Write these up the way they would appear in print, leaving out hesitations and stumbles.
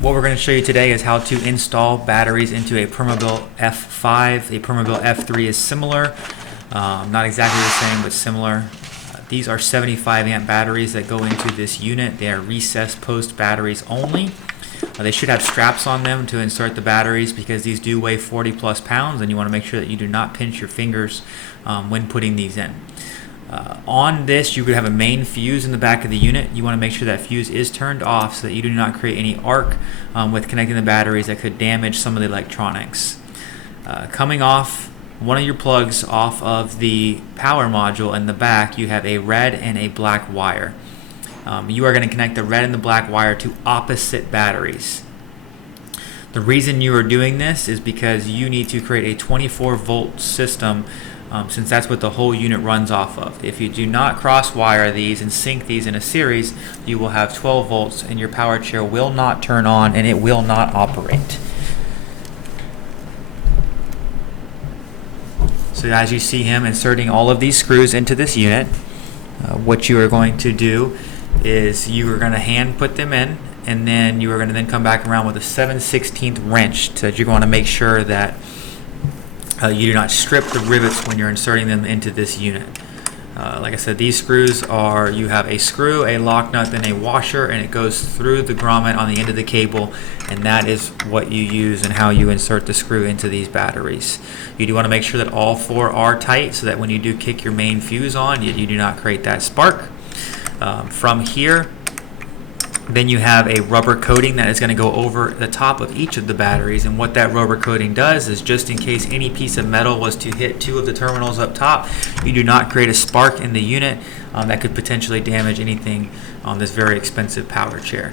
What we're going to show you today is how to install batteries into a Permobil F5. A Permobil F3 is similar, not exactly the same, but similar. These are 75 amp batteries that go into this unit. They are recessed post batteries only. They should have straps on them to insert the batteries because these do weigh 40 plus pounds, and you want to make sure that you do not pinch your fingers when putting these in. On this, you would have a main fuse in the back of the unit. You want to make sure that fuse is turned off so that you do not create any arc with connecting the batteries that could damage some of the electronics. Coming off one of your plugs off of the power module in the back, you have a red and a black wire. You are going to connect the red and the black wire to opposite batteries. The reason you are doing this is because you need to create a 24 volt system since that's what the whole unit runs off of. If you do not cross wire these and sync these in a series, you will have 12 volts and your power chair will not turn on and it will not operate. So as you see him inserting all of these screws into this unit, what you are going to do is you are going to hand put them in, and then you are going to then come back around with a 7/16 wrench so that you're going to make sure that you do not strip the rivets when you're inserting them into this unit. Like I said, these screws are, you have a screw, a lock nut, then a washer, and it goes through the grommet on the end of the cable, and that is what you use and how you insert the screw into these batteries. You do want to make sure that all four are tight so that when you do kick your main fuse on, you do not create that spark. From here, then you have a rubber coating that is going to go over the top of each of the batteries, and what that rubber coating does is just in case any piece of metal was to hit two of the terminals up top, you do not create a spark in the unit that could potentially damage anything on this very expensive power chair.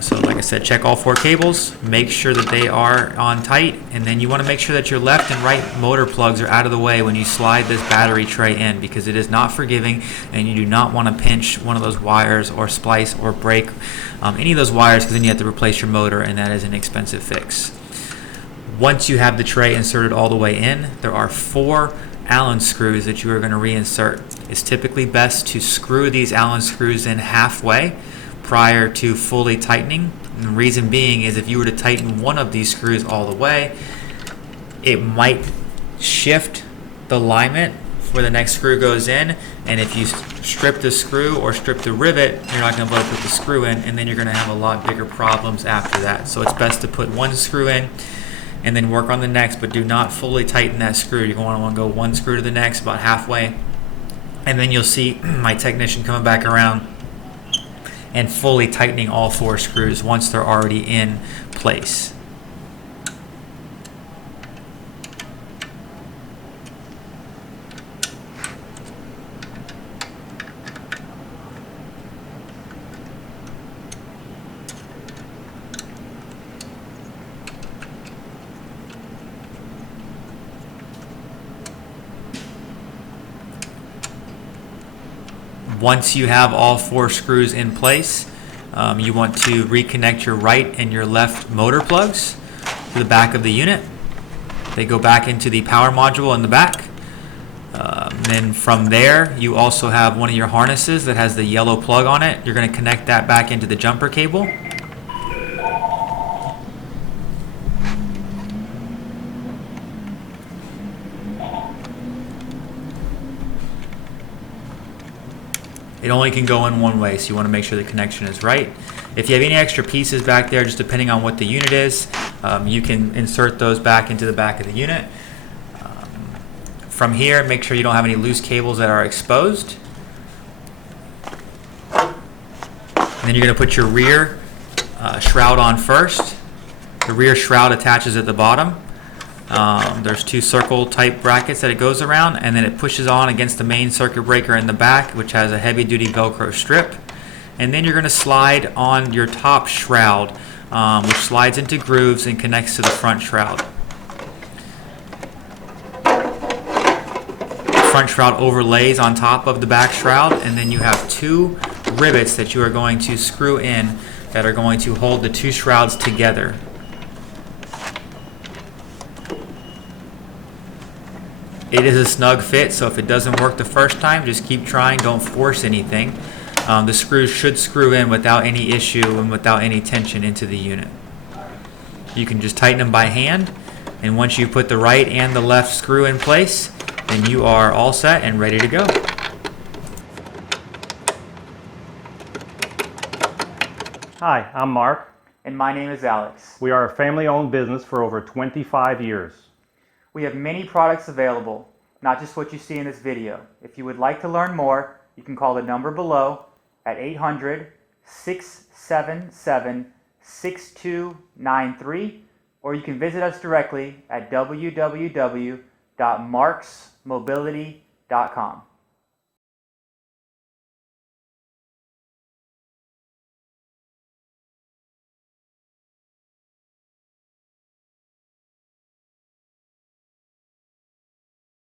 So like I said, check all four cables, make sure that they are on tight, and then you want to make sure that your left and right motor plugs are out of the way when you slide this battery tray in, because it is not forgiving and you do not want to pinch one of those wires or splice or break any of those wires, because then you have to replace your motor, and that is an expensive fix. Once you have the tray inserted all the way in, there are 4 Allen screws that you are going to reinsert. It's typically best to screw these Allen screws in halfway prior to fully tightening. And the reason being is if you were to tighten one of these screws all the way, it might shift the alignment where the next screw goes in, and if you strip the screw or strip the rivet, you're not going to be able to put the screw in, and then you're going to have a lot bigger problems after that. So it's best to put one screw in and then work on the next, but do not fully tighten that screw. You're going to want to go one screw to the next, about halfway, and then you'll see my technician coming back around and fully tightening all 4 screws once they're already in place. Once you have all 4 screws in place, you want to reconnect your right and your left motor plugs to the back of the unit. They go back into the power module in the back. Then from there, you also have one of your harnesses that has the yellow plug on it. You're going to connect that back into the jumper cable. It only can go in one way, so you want to make sure the connection is right. If you have any extra pieces back there, just depending on what the unit is, you can insert those back into the back of the unit. From here, make sure you don't have any loose cables that are exposed. And then you're going to put your rear shroud on first. The rear shroud attaches at the bottom. There's 2 circle type brackets that it goes around, and then it pushes on against the main circuit breaker in the back, which has a heavy duty Velcro strip. And then you're going to slide on your top shroud, which slides into grooves and connects to the front shroud. The front shroud overlays on top of the back shroud, and then you have 2 rivets that you are going to screw in that are going to hold the 2 shrouds together. It is a snug fit, so if it doesn't work the first time, just keep trying. Don't force anything. the screws should screw in without any issue and without any tension into the unit. You can just tighten them by hand, and once you put the right and the left screw in place, then you are all set and ready to go. Hi, I'm Mark. And my name is Alex. We are a family-owned business for over 25 years. We have many products available, not just what you see in this video. If you would like to learn more, you can call the number below at 800-677-6293, or you can visit us directly at www.marcsmobility.com.